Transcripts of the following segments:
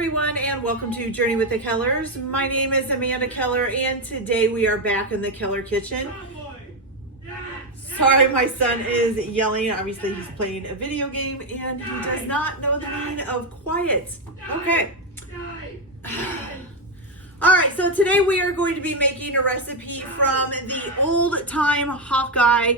everyone, and welcome to Journey with the Kellers. My name is Amanda Keller, and today we are back in the Keller kitchen. Sorry, my son is yelling. Obviously, he's playing a video game, and he does not know the meaning of quiet. Okay. All right, so today we are going to be making a recipe from the Old Time Hawkeye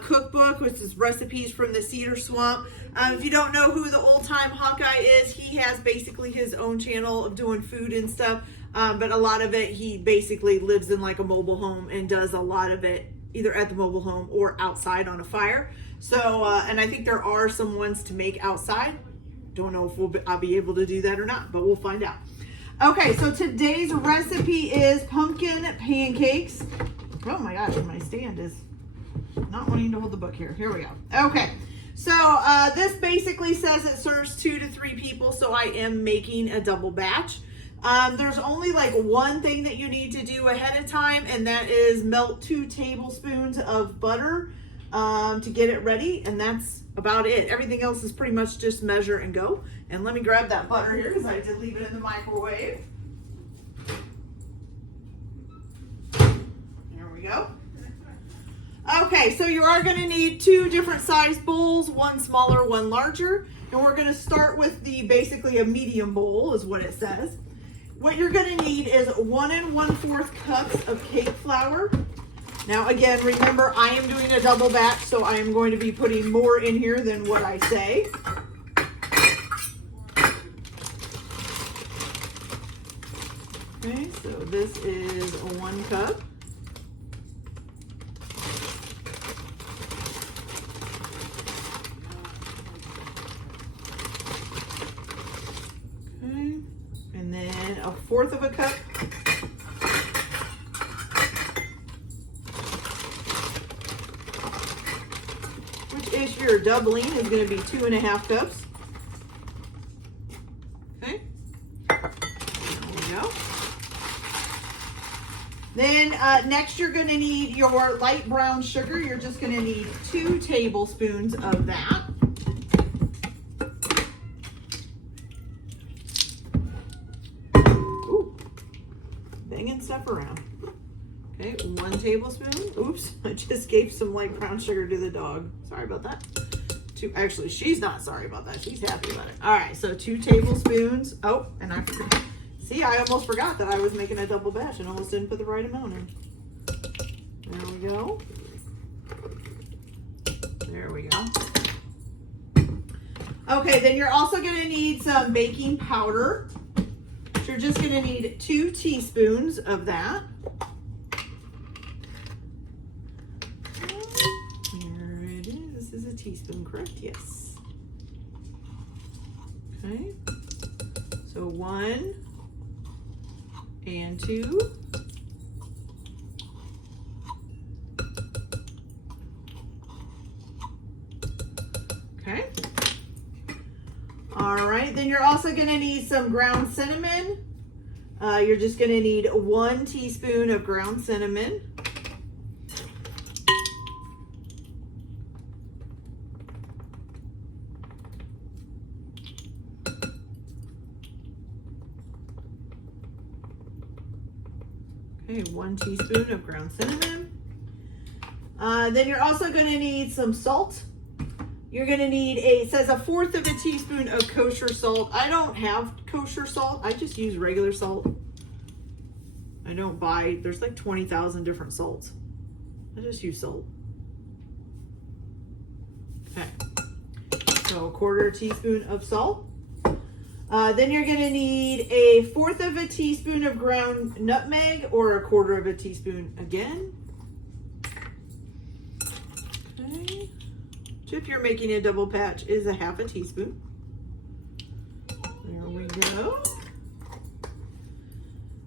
cookbook, which is recipes from the Cedar Swamp. If you don't know who the Old Time Hawkeye is, he has basically his own channel of doing food and stuff, but a lot of it, he basically lives in like a mobile home and does a lot of it either at the mobile home or outside on a fire. So, and I think there are some ones to make outside. Don't know if I'll be able to do that or not, but we'll find out. Okay, so today's recipe is pumpkin pancakes. Oh my gosh, my stand is not wanting to hold the book here. Here we go. Okay, so this basically says it serves 2 to 3 people, so I am making a double batch. There's only like one thing that you need to do ahead of time, and that is melt 2 tablespoons of butter to get it ready, and that's about it. Everything else is pretty much just measure and go. And let me grab that butter here because I did leave it in the microwave. There we go. Okay, so you are going to need 2 different size bowls, one smaller, one larger. And we're going to start with basically a medium bowl is what it says. What you're going to need is 1 1/4 cups of cake flour. Now again, remember I am doing a double batch, so I am going to be putting more in here than what I say. Okay, so this is 1 cup. Okay, and then 1/4 cup. Which, if you're doubling, is going to be 2.5 cups. Okay, there we go. Then next you're going to need your light brown sugar. You're just going to need 2 tablespoons of that. Ooh, banging stuff around. Okay, 1 tablespoon. Oops, I just gave some light brown sugar to the dog. Sorry about that. 2, actually, she's not sorry about that. She's happy about it. All right, so 2 tablespoons. Oh, and I forgot. See, I almost forgot that I was making a double batch and almost didn't put the right amount in. There we go. There we go. Okay, then you're also going to need some baking powder. So you're just going to need 2 teaspoons of that. Here it is. This is a teaspoon, correct? Yes. Okay. So 1 and 2. Okay. All right, then you're also going to need some ground cinnamon. You're just going to need 1 teaspoon of ground cinnamon. Okay, 1 teaspoon of ground cinnamon. Then you're also going to need some salt. You're going to need it says 1/4 teaspoon of kosher salt. I don't have kosher salt. I just use regular salt. I don't buy, there's like 20,000 different salts. I just use salt. Okay, so 1/4 teaspoon of salt. Then you're going to need 1/4 teaspoon of ground nutmeg, or 1/4 teaspoon again. Okay. Which, if you're making a double batch, is 1/2 teaspoon. There we go.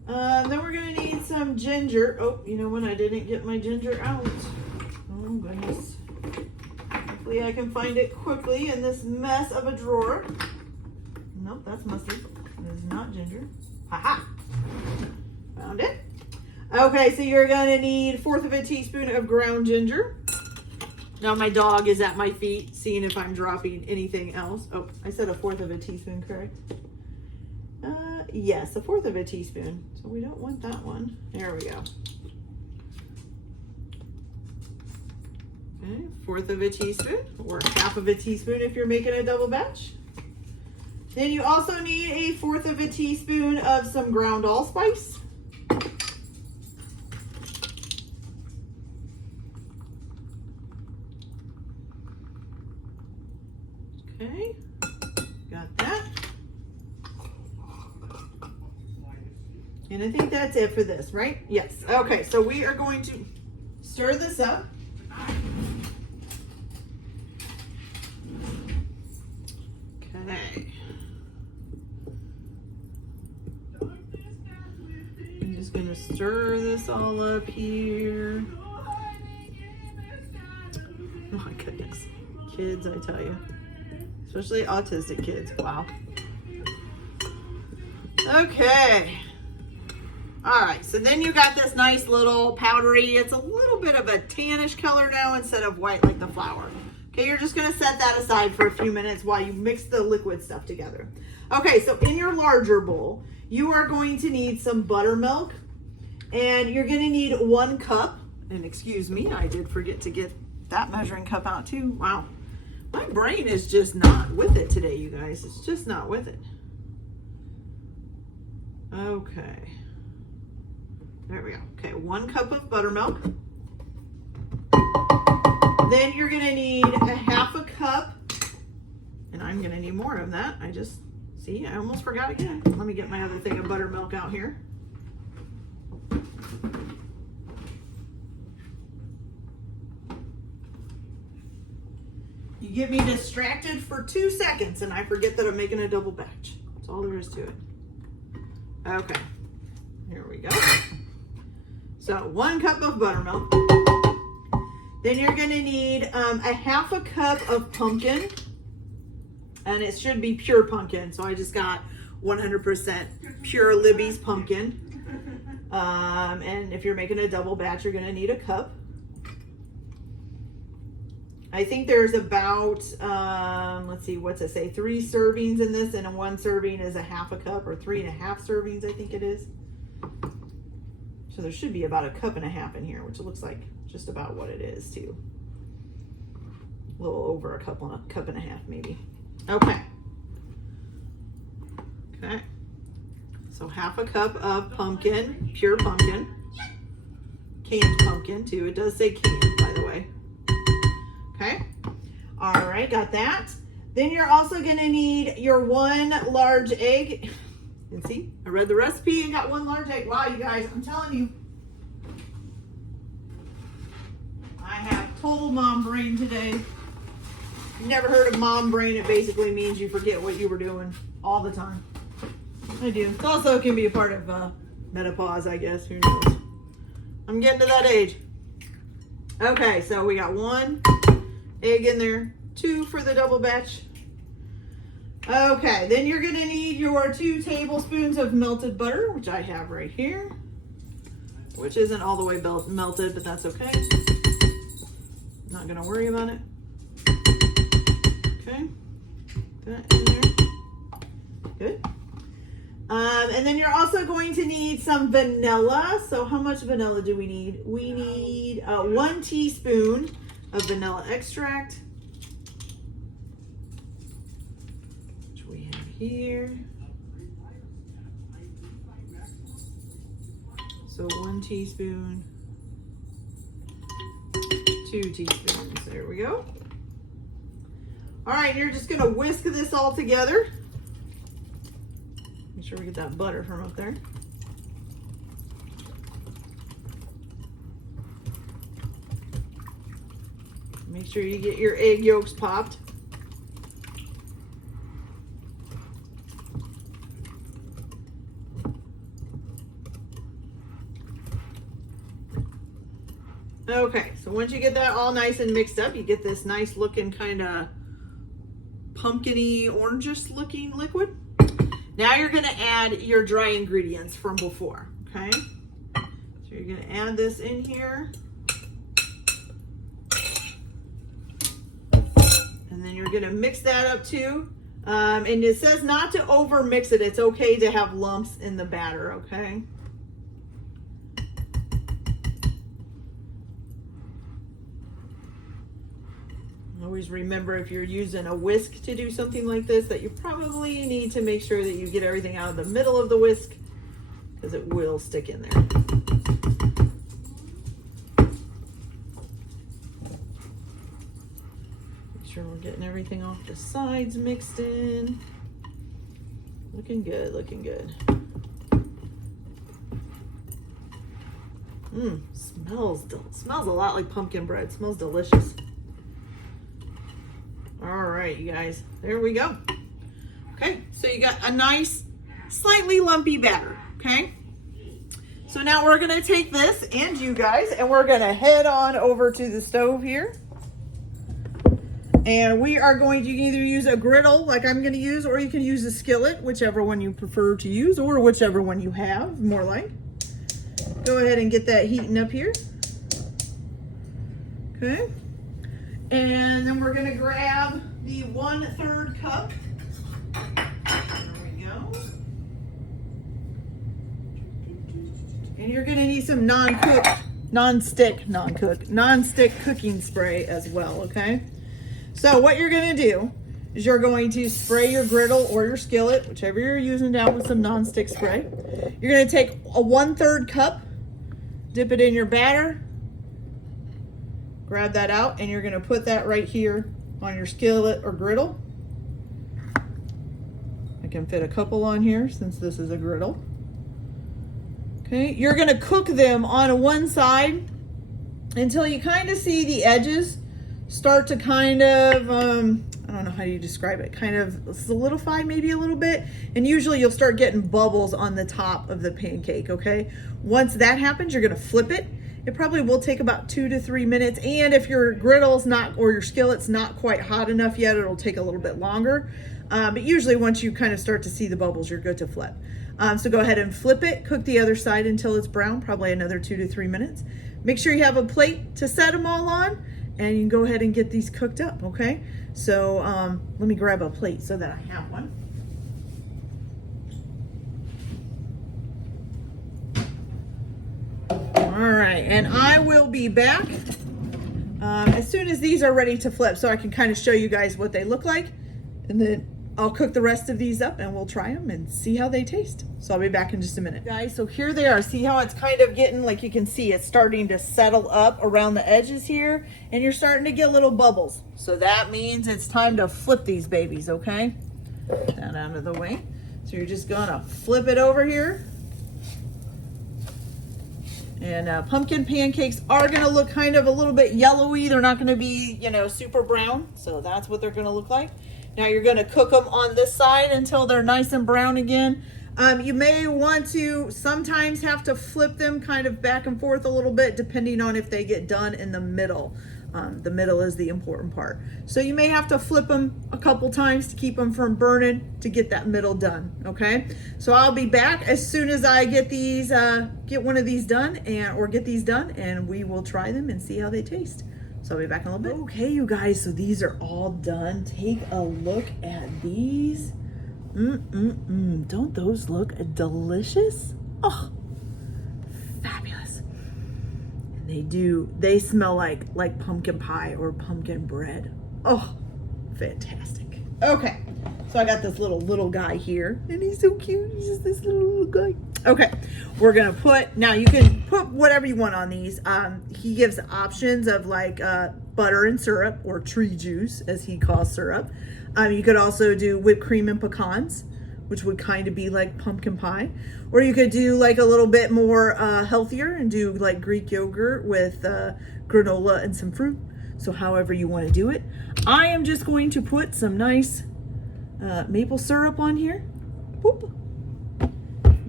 Then we're going to need some ginger. Oh, you know when I didn't get my ginger out. Oh, goodness. Hopefully I can find it quickly in this mess of a drawer. Nope, that's mustard. It is not ginger. Haha! Found it. Okay, so you're going to need 1/4 teaspoon of ground ginger. Now my dog is at my feet, seeing if I'm dropping anything else. Oh, I said 1/4 teaspoon, correct? Yes, 1/4 of a teaspoon. So we don't want that one. There we go. Okay, 1/4 of a teaspoon, or 1/2 of a teaspoon if you're making a double batch. Then you also need a 1/4 of a teaspoon of some ground allspice. Okay, got that. And I think that's it for this, right? Yes. Okay, so we are going to stir this up. Okay. I'm just going to stir this all up here. Oh my goodness. Kids, I tell you. Especially autistic kids. Wow. Okay. All right, so then you got this nice little powdery, it's a little bit of a tannish color now instead of white like the flour. Okay, you're just gonna set that aside for a few minutes while you mix the liquid stuff together. Okay, so in your larger bowl, you are going to need some buttermilk, and you're gonna need 1 cup. And excuse me, I did forget to get that measuring cup out too. Wow, my brain is just not with it today, you guys. It's just not with it. Okay. There we go. Okay, 1 cup of buttermilk. Then you're gonna need a 1/2 cup, and I'm gonna need more of that. I almost forgot again. Let me get my other thing of buttermilk out here. You get me distracted for 2 seconds and I forget that I'm making a double batch. That's all there is to it. Okay, here we go. So 1 cup of buttermilk. Then you're gonna need a 1/2 cup of pumpkin, and it should be pure pumpkin. So I just got 100% pure Libby's pumpkin. And if you're making a double batch, you're gonna need a cup. I think there's about, let's see, what's it say? 3 servings in this, and 1 serving is a 1/2 cup, or 3.5 servings, I think it is. So there should be about 1.5 cups in here, which looks like just about what it is too. A little over a 1.5 cups maybe. Okay. Okay. So 1/2 cup of pumpkin, pure pumpkin. Canned pumpkin too. It does say canned, by the way. Okay. All right, got that. Then you're also gonna need your 1 large egg. And see, I read the recipe and got 1 large egg. Wow, you guys, I'm telling you, I have total mom brain today. If you've never heard of mom brain, it basically means you forget what you were doing all the time. I do. It also can be a part of menopause, I guess. Who knows? I'm getting to that age. Okay, so we got 1 egg in there, 2 for the double batch. Okay, then you're gonna need your 2 tablespoons of melted butter, which I have right here, which isn't all the way melted, but that's okay. Not gonna worry about it. Okay, that in there. Good. And then you're also going to need some vanilla. So how much vanilla do we need? We need 1 teaspoon of vanilla extract. Here. So 1 teaspoon, 2 teaspoons. There we go. All right, you're just gonna whisk this all together. Make sure we get that butter from up there. Make sure you get your egg yolks popped. Okay, so once you get that all nice and mixed up, you get this nice looking kind of pumpkin-y, orangish looking liquid. Now you're gonna add your dry ingredients from before, okay? So you're gonna add this in here. And then you're gonna mix that up too. And it says not to over mix it. It's okay to have lumps in the batter, okay? Always remember, if you're using a whisk to do something like this, that you probably need to make sure that you get everything out of the middle of the whisk, because it will stick in there. Make sure we're getting everything off the sides mixed in. Looking good, looking good. Smells a lot like pumpkin bread. Smells delicious. All right, you guys, there we go. Okay, so you got a nice, slightly lumpy batter, okay? So now we're gonna take this and you guys, and we're gonna head on over to the stove here. And we are going to either use a griddle like I'm gonna use, or you can use a skillet, whichever one you prefer to use, or whichever one you have, more like. Go ahead and get that heating up here. Okay. And then we're gonna grab the 1/3 cup. There we go. And you're gonna need some non-stick cooking spray as well, okay? So what you're gonna do is you're going to spray your griddle or your skillet, whichever you're using, down with some non-stick spray. You're gonna take a 1/3 cup, dip it in your batter, grab that out, and you're gonna put that right here on your skillet or griddle. I can fit a couple on here since this is a griddle. Okay, you're gonna cook them on one side until you kind of see the edges start to kind of, I don't know how you describe it, kind of solidify maybe a little bit. And usually you'll start getting bubbles on the top of the pancake, okay? Once that happens, you're gonna flip it. It probably will take about 2 to 3 minutes. And if your griddle's not, or your skillet's not quite hot enough yet, it'll take a little bit longer. But usually once you kind of start to see the bubbles, you're good to flip. So go ahead and flip it, cook the other side until it's brown, probably another 2 to 3 minutes. Make sure you have a plate to set them all on, and you can go ahead and get these cooked up, okay? So let me grab a plate so that I have one. All right, and I will be back as soon as these are ready to flip, so I can kind of show you guys what they look like, and then I'll cook the rest of these up and we'll try them and see how they taste. So I'll be back in just a minute. Guys, so here they are. See how it's kind of getting, like you can see, it's starting to settle up around the edges here, and you're starting to get little bubbles. So that means it's time to flip these babies, okay? That out of the way. So you're just gonna flip it over here. And pumpkin pancakes are gonna look kind of a little bit yellowy. They're not gonna be, you know, super brown. So that's what they're gonna look like. Now you're gonna cook them on this side until they're nice and brown again. You may want to sometimes have to flip them kind of back and forth a little bit, depending on if they get done in the middle. The middle is the important part. So you may have to flip them a couple times to keep them from burning, to get that middle done, okay? So I'll be back as soon as I get these, get one of these done, or get these done, and we will try them and see how they taste. So I'll be back in a little bit. Okay, you guys, so these are all done. Take a look at these. Don't those look delicious? Oh, fabulous. And they smell like pumpkin pie or pumpkin bread. Oh, fantastic. Okay, so I got this little guy here, and he's so cute. He's just this little guy. Okay, we're gonna put, now you can put whatever you want on these. He gives options of like butter and syrup, or tree juice as he calls syrup. You could also do whipped cream and pecans, which would kind of be like pumpkin pie. Or you could do like a little bit more healthier and do like Greek yogurt with granola and some fruit. So however you want to do it. I am just going to put some nice maple syrup on here. Whoop.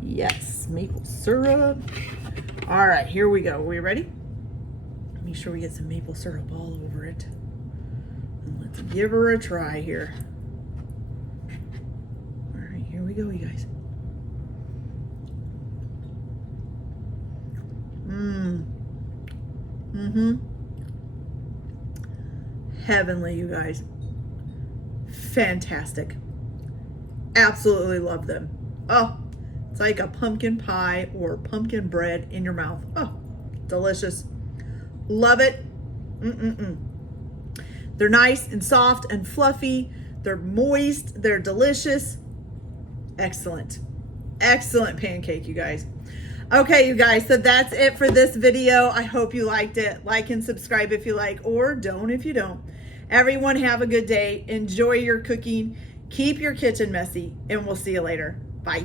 Yes, maple syrup. All right, here we go. Are we ready? Make sure we get some maple syrup all over it. And let's give her a try here. All right, here we go, you guys. Heavenly, you guys. Fantastic. Absolutely love them. Oh, it's like a pumpkin pie or pumpkin bread in your mouth. Oh, delicious. Love it. They're nice and soft and fluffy. They're moist. They're delicious. Excellent. Excellent pancake, you guys. Okay, you guys, so that's it for this video. I hope you liked it. Like and subscribe if you like, or don't if you don't. Everyone have a good day. Enjoy your cooking. Keep your kitchen messy, and we'll see you later. Bye.